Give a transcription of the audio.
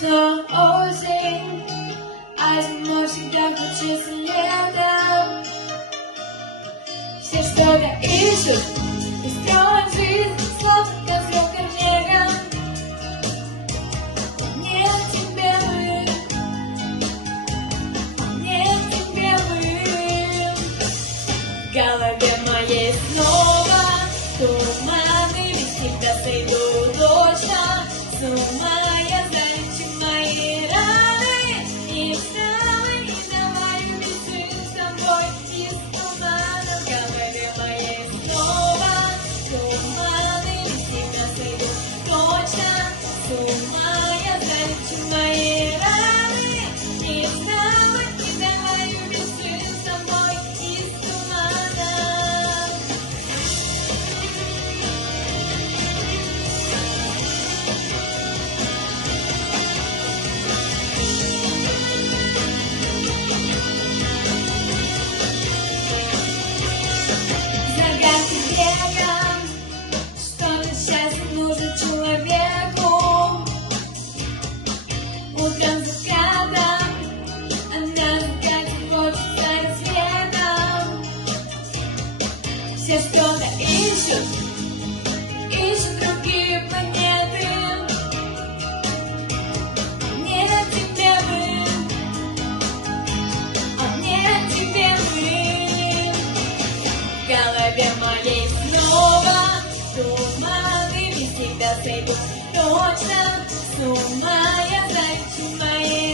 весна, осень, а зимой всегда хочется летом. Все что-то ищут и строят жизнь, словно козлом корнегом. Нет тебе вы, нет тебе вы. В голове моей снова туманы, ведь всегда сойду точно с ума. Я залечу мои раны и встану, и давай убежим с тобой из тумана. В голове моей снова туманы, ведь всегда сойду точно с ума. Я залечу мои раны и встану, и давай убежим с тобой из тумана. Загадки бегом, что за счастье нужно человеку. Утром закатом, а на закате хочется рассветом. Все что-то ищут, ищут другие планеты. Нет тебе вы, а нет тебе вы. В голове моей снова туманы, ведь всегда сойду точно с ума. Я залечу мои